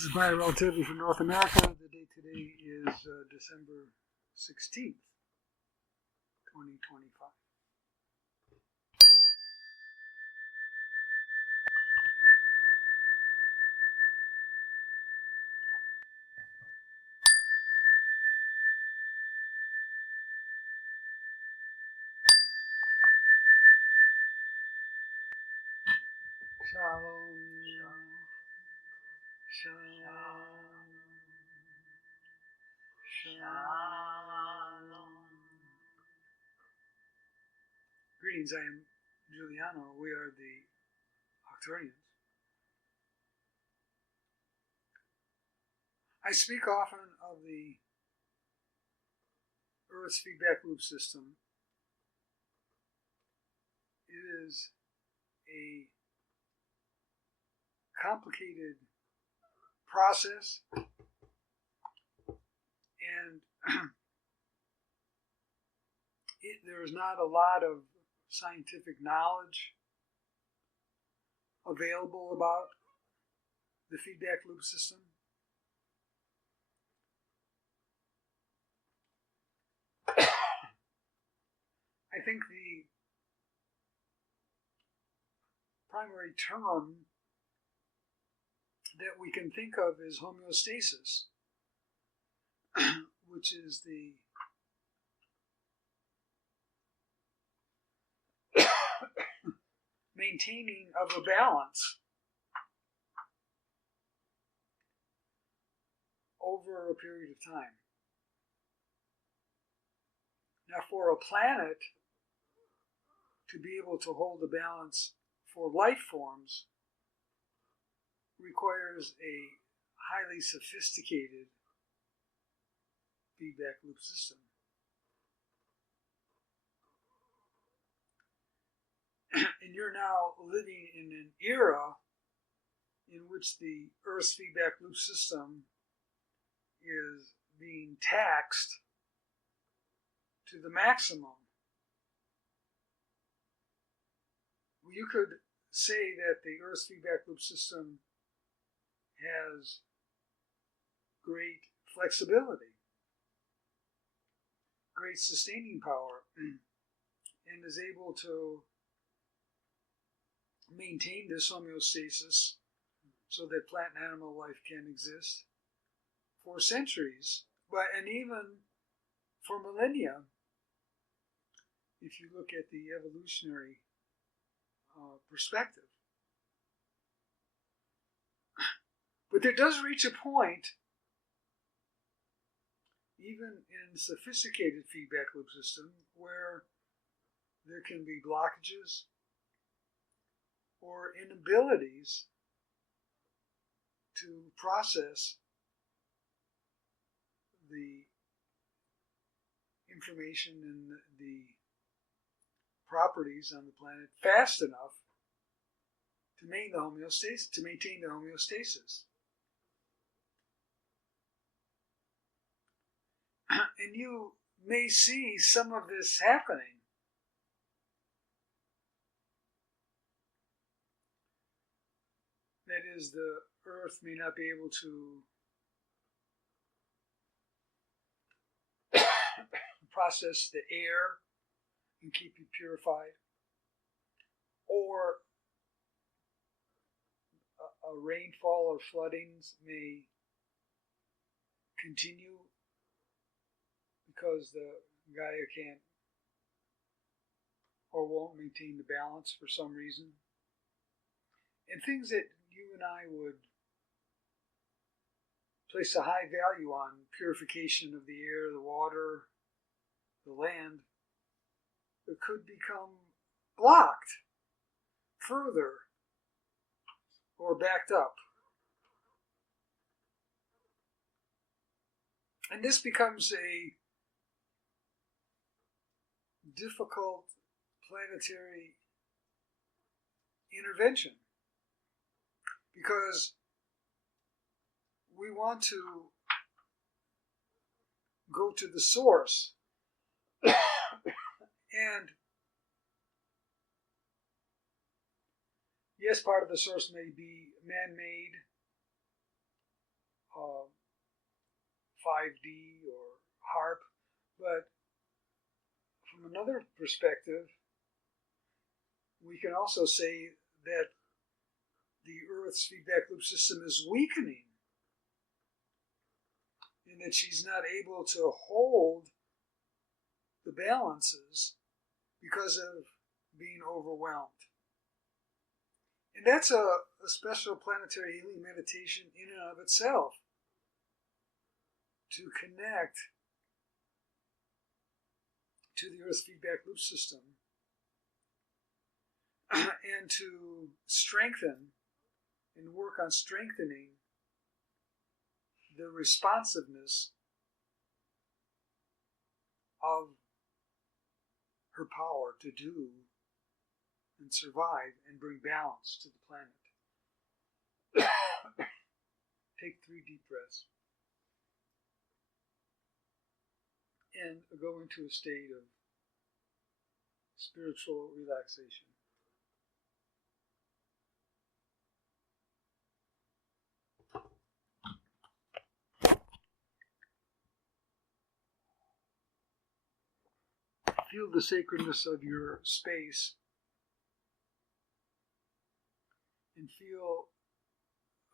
This is Bio-relativity from North America. The date today is December 16th, 2025. Shalom. Shalom. Shalom. Greetings, I am Giuliano. We are the Arcturians. I speak often of the Earth's feedback loop system. It is a complicated process, and there is not a lot of scientific knowledge available about the feedback loop system. I think the primary term that we can think of is homeostasis, which is the maintaining of a balance over a period of time. Now, for a planet to be able to hold a balance for life forms requires a highly sophisticated feedback loop system. And you're now living in an era in which the Earth's feedback loop system is being taxed to the maximum. You could say that the Earth's feedback loop system has great flexibility, great sustaining power, and is able to maintain this homeostasis so that plant and animal life can exist for centuries, and even for millennia, if you look at the evolutionary perspective. But there does reach a point, even in sophisticated feedback loop system, where there can be blockages or inabilities to process the information and the properties on the planet fast enough to maintain the homeostasis. And you may see some of this happening. That is, the Earth may not be able to process the air and keep it purified, or a rainfall or floodings may continue because the Gaia can't or won't maintain the balance for some reason. And things that you and I would place a high value on, purification of the air, the water, the land, it could become blocked further or backed up. And this becomes a difficult planetary intervention because we want to go to the source. And yes, part of the source may be man-made, 5D or HARP, but from another perspective, we can also say that the Earth's feedback loop system is weakening, and that she's not able to hold the balances because of being overwhelmed. And that's a special planetary healing meditation in and of itself, to connect to the Earth's feedback loop system and to strengthen and work on strengthening the responsiveness of her power to do and survive and bring balance to the planet. Take 3 deep breaths and go into a state of spiritual relaxation. Feel the sacredness of your space and feel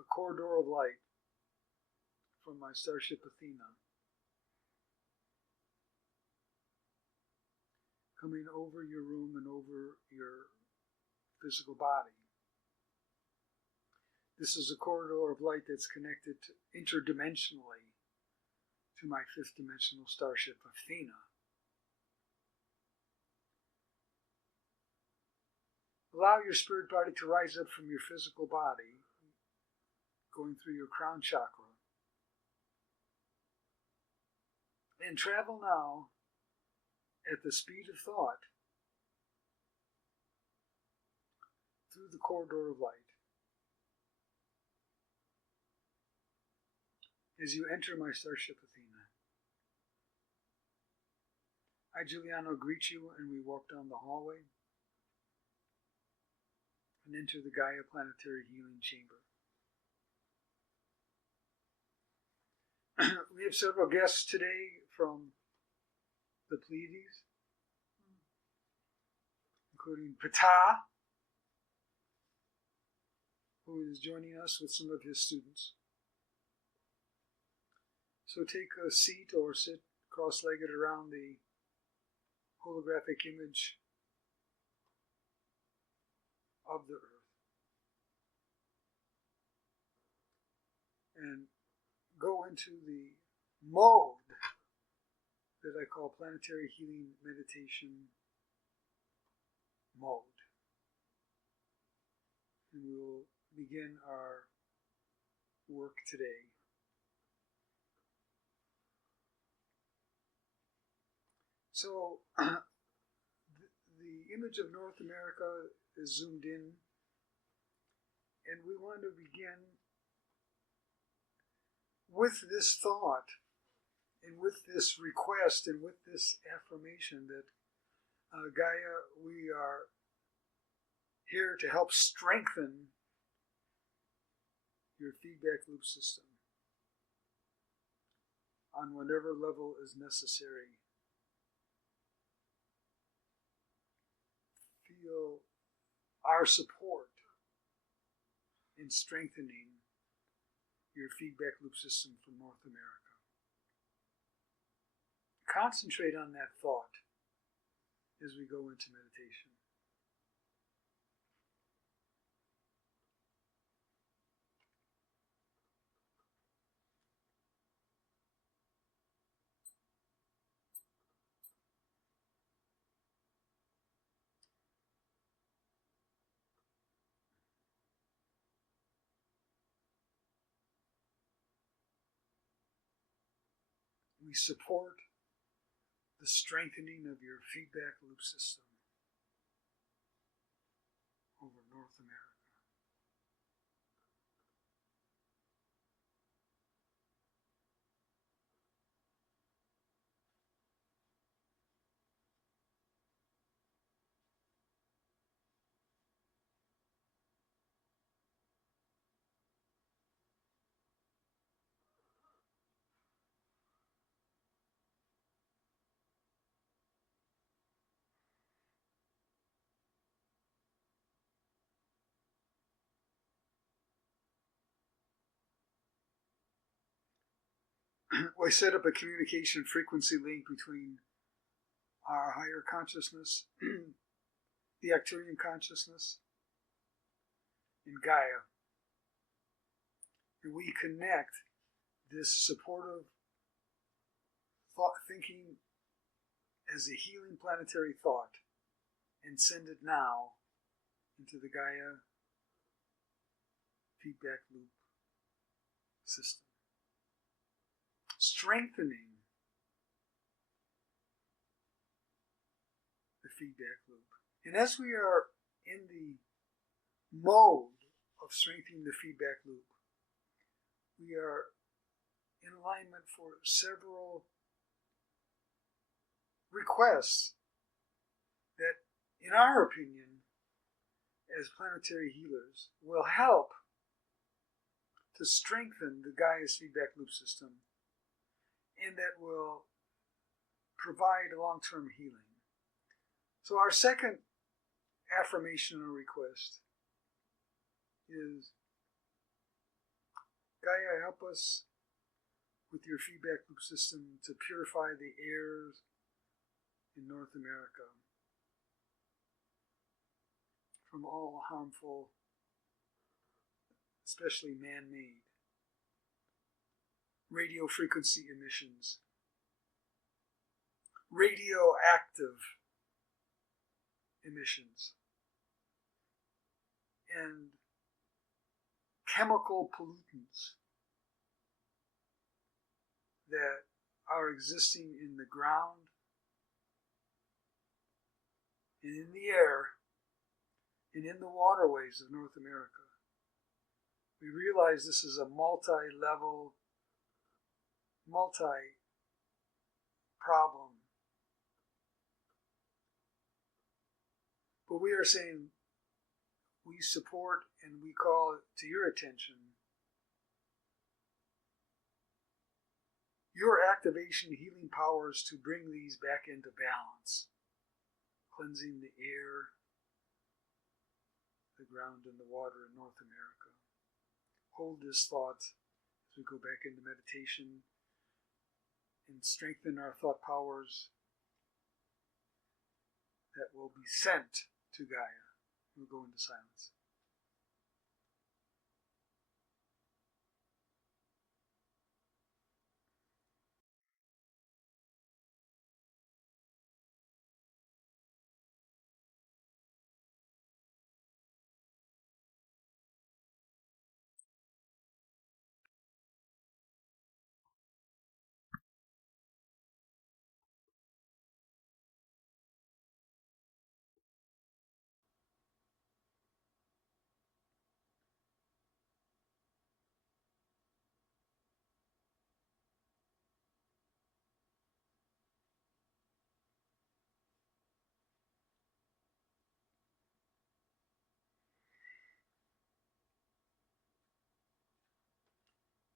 a corridor of light from my starship Athena coming over your room and over your physical body. This is a corridor of light that's connected interdimensionally to my 5th dimensional starship Athena. Allow your spirit body to rise up from your physical body, going through your crown chakra, and travel now at the speed of thought through the corridor of light. As you enter my starship Athena, I, Giuliano, greet you, and we walk down the hallway and enter the Gaia Planetary Healing Chamber. We have several guests today from the Pleiades, including Ptah, who is joining us with some of his students. So take a seat or sit cross-legged around the holographic image of the Earth and go into the mode that I call planetary healing meditation mode. And we will begin our work today. So, the image of North America is zoomed in, and we want to begin with this thought, and with this request, and with this affirmation that Gaia, we are here to help strengthen your feedback loop system on whatever level is necessary. Feel our support in strengthening your feedback loop system for North America. Concentrate on that thought as we go into meditation. We support the strengthening of your feedback loop system over North America. we set up a communication frequency link between our higher consciousness, the Arcturian consciousness, and Gaia. And we connect this supportive thought thinking as a healing planetary thought and send it now into the Gaia feedback loop system, strengthening the feedback loop. And as we are in the mode of strengthening the feedback loop, we are in alignment for several requests that, in our opinion, as planetary healers, will help to strengthen the Gaia's feedback loop system, and that will provide long-term healing. So our second affirmation or request is, Gaia, help us with your feedback loop system to purify the airs in North America from all harmful, especially man-made, radio frequency emissions, radioactive emissions, and chemical pollutants that are existing in the ground and in the air and in the waterways of North America. We realize this is a multi-level, multi-problem. But we are saying we support and we call to your attention your activation healing powers to bring these back into balance, cleansing the air, the ground, and the water in North America. Hold this thought as we go back into meditation and strengthen our thought powers that will be sent to Gaia. We'll go into silence.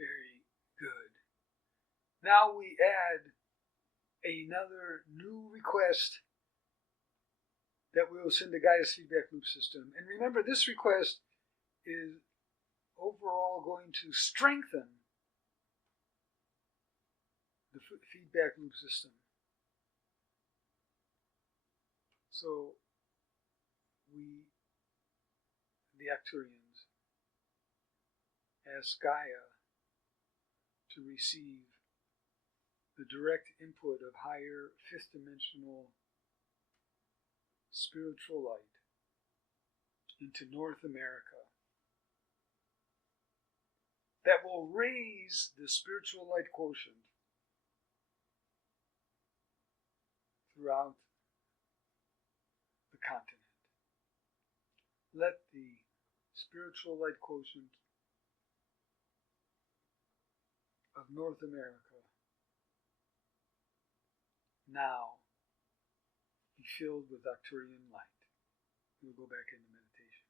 Very good. Now we add another new request that we will send to Gaia's feedback loop system. And remember, this request is overall going to strengthen the feedback loop system. So we, the Arcturians, ask Gaia to receive the direct input of higher fifth dimensional spiritual light into North America that will raise the spiritual light quotient throughout the continent. Let the spiritual light quotient of North America now be filled with Arcturian light. We'll go back into meditation.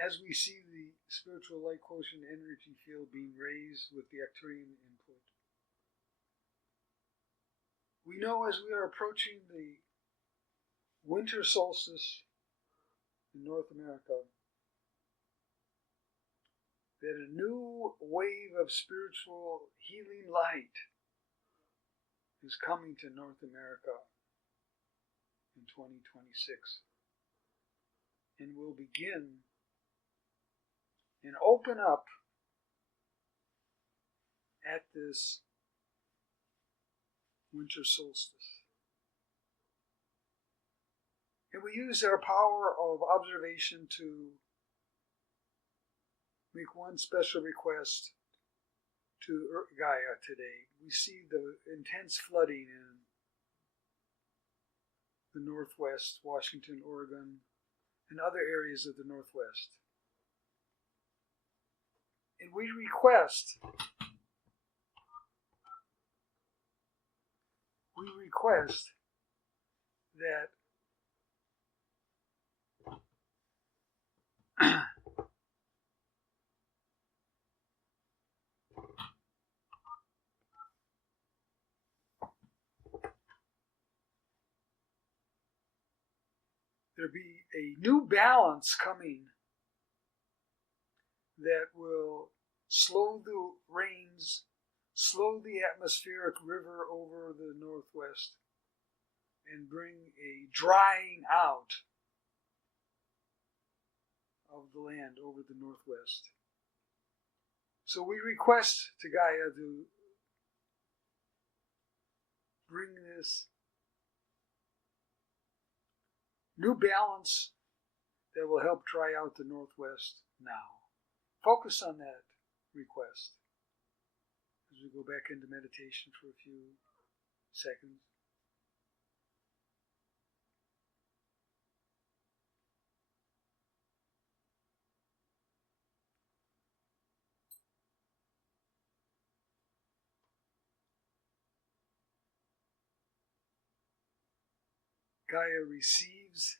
as we see the spiritual light quotient energy field being raised with the Arcturian input, we know as we are approaching the winter solstice in North America that a new wave of spiritual healing light is coming to North America in 2026 and will begin and open up at this winter solstice. And we use our power of observation to make one special request to Gaia today. We see the intense flooding in the Northwest, Washington, Oregon, and other areas of the Northwest. And we request that there be a new balance coming that will slow the rains, slow the atmospheric river over the Northwest, and bring a drying out of the land over the Northwest. So we request to Gaia to bring this new balance that will help dry out the Northwest now. Focus on that request as we go back into meditation for a few seconds. Gaia receives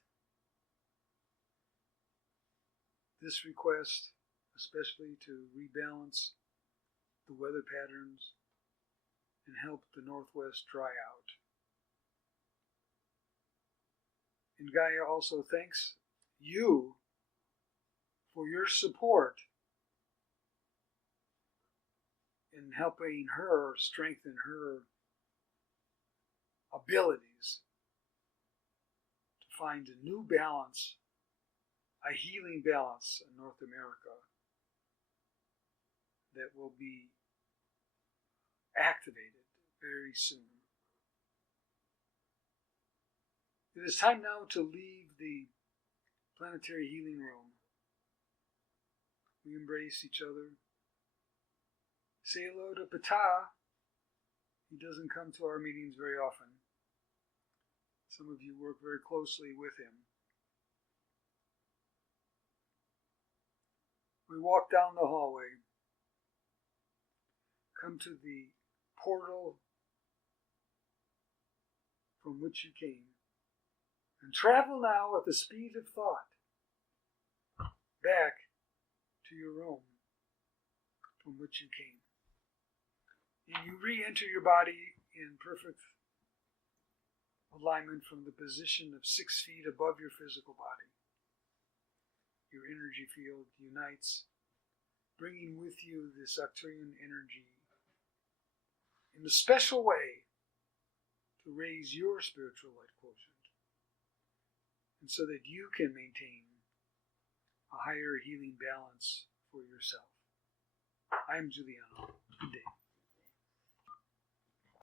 this request, especially to rebalance the weather patterns and help the Northwest dry out. And Gaia also thanks you for your support in helping her strengthen her abilities to find a new balance, a healing balance in North America that will be activated very soon. It is time now to leave the planetary healing room. We embrace each other. Say hello to Ptah. He doesn't come to our meetings very often. Some of you work very closely with him. We walk down the hallway, come to the portal from which you came, and travel now at the speed of thought back to your room from which you came. And you re-enter your body in perfect alignment from the position of 6 feet above your physical body. Your energy field unites, bringing with you this Arcturian energy in a special way to raise your spiritual light quotient, and so that you can maintain a higher healing balance for yourself. I am Giuliano. Good day.